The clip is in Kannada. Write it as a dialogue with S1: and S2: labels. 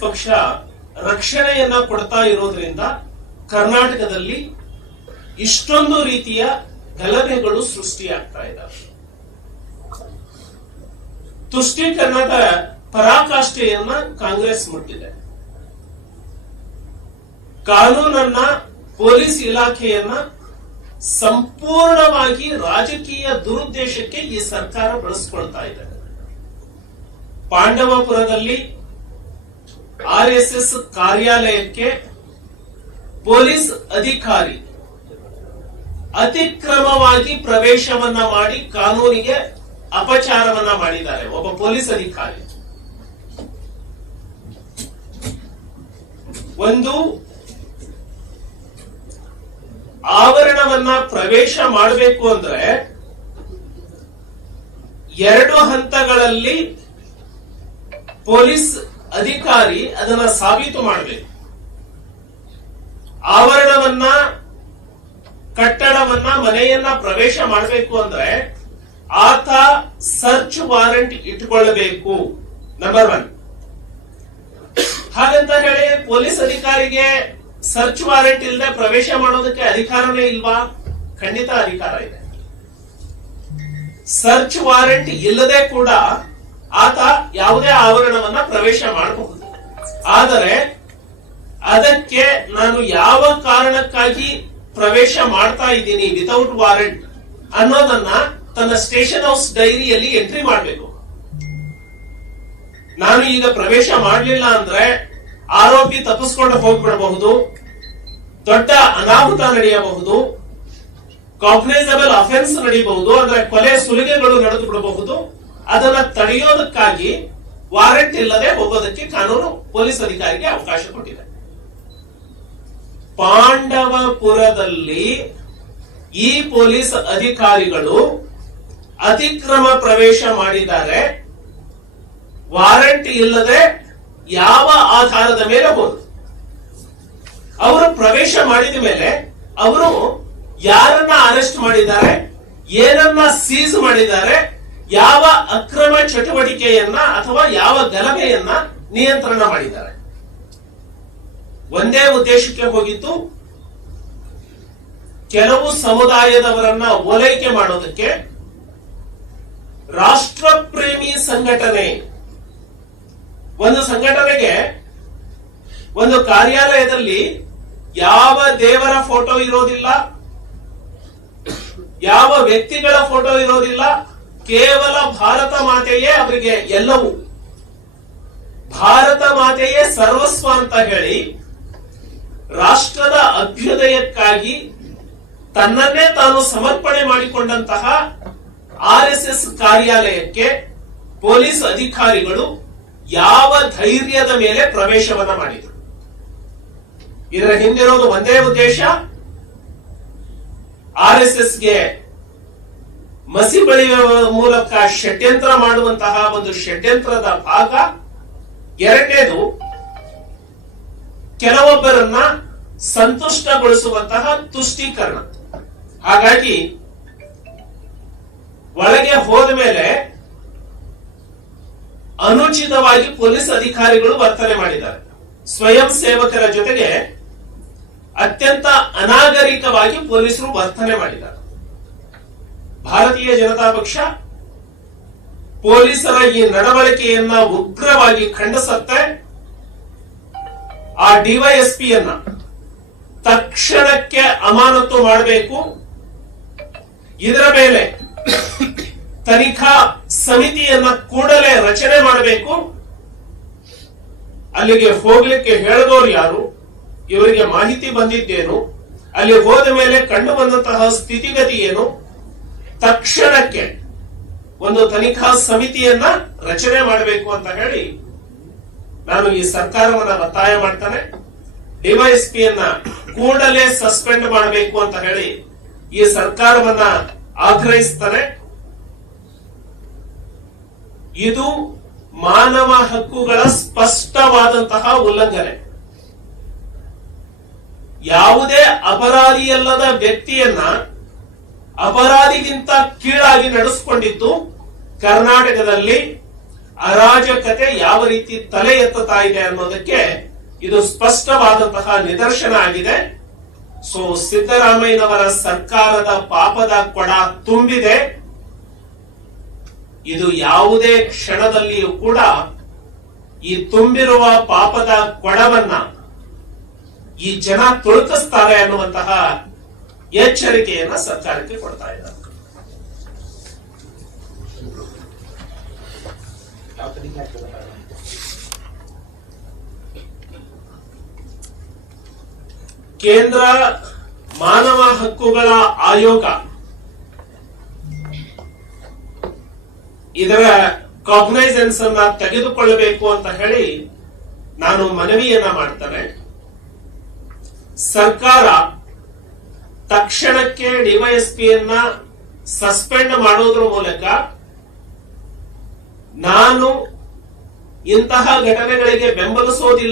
S1: ಪಕ್ಷ ರಕ್ಷಣೆಯನ್ನ ಕೊಡ್ತಾ ಇರೋದ್ರಿಂದ ಕರ್ನಾಟಕದಲ್ಲಿ ಇಷ್ಟೊಂದು ರೀತಿಯ ಗಲಭೆಗಳು ಸೃಷ್ಟಿಯಾಗ್ತಾ ಇದ್ದಾವೆ. ತುಷ್ಟೀಕರಣದ ಪರಾಕಾಷ್ಠೆಯನ್ನ ಕಾಂಗ್ರೆಸ್ ಮುಟ್ಟಿದೆ. ಕಾನೂನನ್ನ, ಪೊಲೀಸ್ ಇಲಾಖೆಯನ್ನ ಸಂಪೂರ್ಣವಾಗಿ ರಾಜಕೀಯ ದುರುದ್ದೇಶಕ್ಕೆ ಈ ಸರ್ಕಾರ ಬಳಸ್ಕೊಳ್ತಾ ಇದೆ. ಪಾಂಡವಪುರದಲ್ಲಿ ಆರ್ಎಸ್ಎಸ್ ಕಾರ್ಯಾಲಯಕ್ಕೆ ಪೊಲೀಸ್ ಅಧಿಕಾರಿ ಅತಿಕ್ರಮವಾಗಿ ಪ್ರವೇಶವನ್ನ ಮಾಡಿ ಕಾನೂನಿಗೆ ಅಪಚಾರವನ್ನ ಮಾಡಿದ್ದಾರೆ. ಒಬ್ಬ ಪೊಲೀಸ್ ಅಧಿಕಾರಿ. ಒಂದು ಆವರಣವನ್ನ ಪ್ರವೇಶ ಮಾಡಬೇಕು ಅಂದ್ರೆ ಎರಡು ಹಂತಗಳಲ್ಲಿ ಪೊಲೀಸ್ ಅಧಿಕಾರಿ ಅದನ್ನ ಸಾಬೀತು ಮಾಡಬೇಕು. ಆವರಣವನ್ನ, ಕಟ್ಟಡವನ್ನ, ಮನೆಯನ್ನ ಪ್ರವೇಶ ಮಾಡಬೇಕು ಅಂದ್ರೆ ಆತ ಸರ್ಚ್ ವಾರೆಂಟ್ ಇಟ್ಕೊಳ್ಳಬೇಕು ನಂಬರ್ ಒನ್ ಹಾಗಂತ ಹೇಳಿ ಪೊಲೀಸ್ ಅಧಿಕಾರಿಗೆ ಸರ್ಚ್ ವಾರೆಂಟ್ ಇಲ್ಲದೆ ಪ್ರವೇಶ ಮಾಡೋದಕ್ಕೆ ಅಧಿಕಾರನೇ ಇಲ್ವಾ? ಖಂಡಿತ ಅಧಿಕಾರ ಇದೆ. ಸರ್ಚ್ ವಾರೆಂಟ್ ಇಲ್ಲದೆ ಕೂಡ ಆತ ಯಾವುದೇ ಆವರಣವನ್ನ ಪ್ರವೇಶ ಮಾಡಬಹುದು. ಆದರೆ ಅದಕ್ಕೆ ನಾನು ಯಾವ ಕಾರಣಕ್ಕಾಗಿ ಪ್ರವೇಶ ಮಾಡ್ತಾ ಇದ್ದೀನಿ ವಿತೌಟ್ ವಾರೆಂಟ್ ಅನ್ನೋದನ್ನ ತನ್ನ ಸ್ಟೇಷನ್ ಹೌಸ್ ಡೈರಿಯಲ್ಲಿ ಎಂಟ್ರಿ ಮಾಡಬೇಕು. ನಾನು ಈಗ ಪ್ರವೇಶ ಮಾಡಲಿಲ್ಲ ಅಂದ್ರೆ ಆರೋಪಿ ತಪ್ಪಿಸ್ಕೊಂಡು ಹೋಗ್ಬಿಡಬಹುದು, ದೊಡ್ಡ ಅನಾಹುತ ನಡೆಯಬಹುದು ಕಾಗ್ನೈಸಬಲ್ ಅಫೆನ್ಸ್ ನಡೆಯಬಹುದು ಅಂದ್ರೆ ಕೊಲೆ ಸುಲಿಗೆಗಳು ನಡೆದು ಬಿಡಬಹುದು ಅದನ್ನ ತಡೆಯೋದಕ್ಕಾಗಿ ವಾರೆಂಟ್ ಇಲ್ಲದೆ ಹೋಗೋದಕ್ಕೆ ಕಾನೂನು ಪೊಲೀಸ್ ಅಧಿಕಾರಿಗೆ ಅವಕಾಶ ಕೊಟ್ಟಿದೆ. ಪಾಂಡವಪುರದಲ್ಲಿ ಈ ಪೊಲೀಸ್ ಅಧಿಕಾರಿಗಳು ಅತಿಕ್ರಮ ಪ್ರವೇಶ ಮಾಡಿದ್ದಾರೆ. ವಾರಂಟ್ ಇಲ್ಲದೆ ಯಾವ ಆಧಾರದ ಮೇಲೆ ಹೋದ್ರು? ಅವರು ಪ್ರವೇಶ ಮಾಡಿದ ಮೇಲೆ ಅವರು ಯಾರನ್ನ ಅರೆಸ್ಟ್ ಮಾಡಿದ್ದಾರೆ? ಏನನ್ನ ಸೀಸ್ ಮಾಡಿದ್ದಾರೆ? ಯಾವ ಅಕ್ರಮ ಚಟುವಟಿಕೆಯನ್ನ ಅಥವಾ ಯಾವ ಗಲಭೆಯನ್ನ ನಿಯಂತ್ರಣ ಮಾಡಿದ್ದಾರೆ. ಒಂದೇ ಉದ್ದೇಶಕ್ಕೆ ಹೋಗಿದ್ದು, ಕೆಲವು ಸಮುದಾಯದವರನ್ನ ಓಲೈಕೆ ಮಾಡೋದಕ್ಕೆ ರಾಷ್ಟ್ರ ಪ್ರೇಮಿ ಸಂಘಟನೆ, ಒಂದು ಸಂಘಟನೆಗೆ ಒಂದು ಕಾರ್ಯಾಲಯದಲ್ಲಿ ಯಾವ ದೇವರ ಫೋಟೋ ಇರೋದಿಲ್ಲ, ಯಾವ ವ್ಯಕ್ತಿಗಳ ಫೋಟೋ ಇರೋದಿಲ್ಲ ಕೇವಲ ಭಾರತ ಮಾತೆಯೇ ಅವರಿಗೆ ಎಲ್ಲವೂ. ಭಾರತ ಮಾತೆಯೇ ಸರ್ವಸ್ವ ಅಂತ ಹೇಳಿ ರಾಷ್ಟ್ರದ ಅಭ್ಯುದಯಕ್ಕಾಗಿ ತನ್ನನ್ನೇ ತಾನು ಸಮರ್ಪಣೆ ಮಾಡಿಕೊಂಡಂತಹ ಆರ್ ಎಸ್ ಎಸ್ ಕಾರ್ಯಾಲಯಕ್ಕೆ ಪೊಲೀಸ್ ಅಧಿಕಾರಿಗಳು ಯಾವ ಧೈರ್ಯದ ಮೇಲೆ ಪ್ರವೇಶವನ್ನ ಮಾಡಿದರು. ಇದರ ಹಿಂದಿರೋದು ಒಂದೇ ಉದ್ದೇಶ. ಆರ್ ಎಸ್ ಎಸ್ಗೆ ಮಸಿ ಬಳಿಯುವ ಮೂಲಕ ಷಡ್ಯಂತ್ರ ಮಾಡುವಂತಹ ಒಂದು ಷಡ್ಯಂತ್ರದ ಭಾಗ. ಎರಡನೇದು, ಕೆಲವೊಬ್ಬರನ್ನ ಸಂತುಷ್ಟಗೊಳಿಸುವಂತಹ ತುಷ್ಟೀಕರಣ. ಹಾಗಾಗಿ, ಒಳಗೆ ಹೋದ ಮೇಲೆ ಅನುಚಿತವಾಗಿ ಪೊಲೀಸ್ ಅಧಿಕಾರಿಗಳು ವರ್ತನೆ ಮಾಡಿದ್ದಾರೆ. ಸ್ವಯಂ ಸೇವಕರ ಜೊತೆಗೆ ಅತ್ಯಂತ ಅನಾಗರಿಕವಾಗಿ ಪೊಲೀಸರು ವರ್ತನೆ ಮಾಡಿದ್ದಾರೆ. ಭಾರತೀಯ ಜನತಾ ಪಕ್ಷ ಪೊಲೀಸರ ಈ ನಡವಳಿಕೆಯನ್ನ ಉಗ್ರವಾಗಿ ಖಂಡಿಸುತ್ತೆ. ಆ ಡಿವೈಎಸ್ಪಿಯನ್ನ ತಕ್ಷಣಕ್ಕೆ ಅಮಾನತು ಮಾಡಬೇಕು. ಇದರ ಮೇಲೆ ತನಿಖಾ ಸಮಿತಿಯನ್ನ ಕೂಡಲೇ ರಚನೆ ಮಾಡಬೇಕು. ಅಲ್ಲಿಗೆ ಹೋಗ್ಲಿಕ್ಕೆ ಹೇಳದವರು ಯಾರು? ಇವರಿಗೆ ಮಾಹಿತಿ ಬಂದಿದ್ದೇನು? ಅಲ್ಲಿ ಹೋದ ಮೇಲೆ ಕಂಡು ಬಂದಂತಹ ಸ್ಥಿತಿಗತಿ ಏನು? ತಕ್ಷಣಕ್ಕೆ ಒಂದು ತನಿಖಾ ಸಮಿತಿಯನ್ನ ರಚನೆ ಮಾಡಬೇಕು ಅಂತ ಹೇಳಿ ನಾನು ಈ ಸರ್ಕಾರವನ್ನ ಒತ್ತಾಯ ಮಾಡ್ತಾನೆ. ಡಿವೈಎಸ್ಪಿಯನ್ನ ಕೂಡಲೇ ಸಸ್ಪೆಂಡ್ ಮಾಡಬೇಕು ಅಂತ ಹೇಳಿ ಈ ಸರ್ಕಾರವನ್ನ ಆಗ್ರಹಿಸ್ತಾರೆ ಇದು ಮಾನವ ಹಕ್ಕುಗಳ ಸ್ಪಷ್ಟವಾದಂತಹ ಉಲ್ಲಂಘನೆ. ಯಾವುದೇ ಅಪರಾಧಿಯಲ್ಲದ ವ್ಯಕ್ತಿಯನ್ನ ಅಪರಾಧಿಗಿಂತ ಕೀಳಾಗಿ ನಡೆಸಿಕೊಂಡಿದ್ದು ಕರ್ನಾಟಕದಲ್ಲಿ ಅರಾಜಕತೆ ಯಾವ ರೀತಿ ತಲೆ ಎತ್ತುತ್ತಾ ಇದೆ ಅನ್ನೋದಕ್ಕೆ ಇದು ಸ್ಪಷ್ಟವಾದಂತಹ ನಿದರ್ಶನ ಆಗಿದೆ. ಸೊ, ಸಿದ್ದರಾಮಯ್ಯನವರ ಸರ್ಕಾರದ ಪಾಪದ ಕೊಡ ತುಂಬಿದೆ. ಇದು ಯಾವುದೇ ಕ್ಷಣದಲ್ಲಿಯೂ ಕೂಡ ಈ ತುಂಬಿರುವ ಪಾಪದ ಕೊಡವನ್ನ ಈ ಜನ ತುಳುಕಿಸ್ತಾರೆ ಅನ್ನುವಂತಹ ಎಚ್ಚರಿಕೆಯನ್ನ ಸರ್ಕಾರಕ್ಕೆ ಕೊಡ್ತಾ ಇದ್ದಾರೆ. ಕೇಂದ್ರ ಮಾನವ ಹಕ್ಕುಗಳ ಆಯೋಗ ಇದರ ಕಾಗ್ನೈಸೆನ್ಸ್ ಅನ್ನ ತೆಗೆದುಕೊಳ್ಳಬೇಕು ಅಂತ ಹೇಳಿ ನಾನು ಮನವಿಯನ್ನ ಮಾಡ್ತೇನೆ. ಸರ್ಕಾರ ತಕ್ಷಣಕ್ಕೆ ಡಿವೈಎಸ್ಪಿಯನ್ನ ಸಸ್ಪೆಂಡ್ ಮಾಡೋದ್ರ ಮೂಲಕ ನಾನು ಇಂತಹ ಘಟನೆಗಳಿಗೆ ಬೆಂಬಲಿಸೋದಿಲ್ಲ.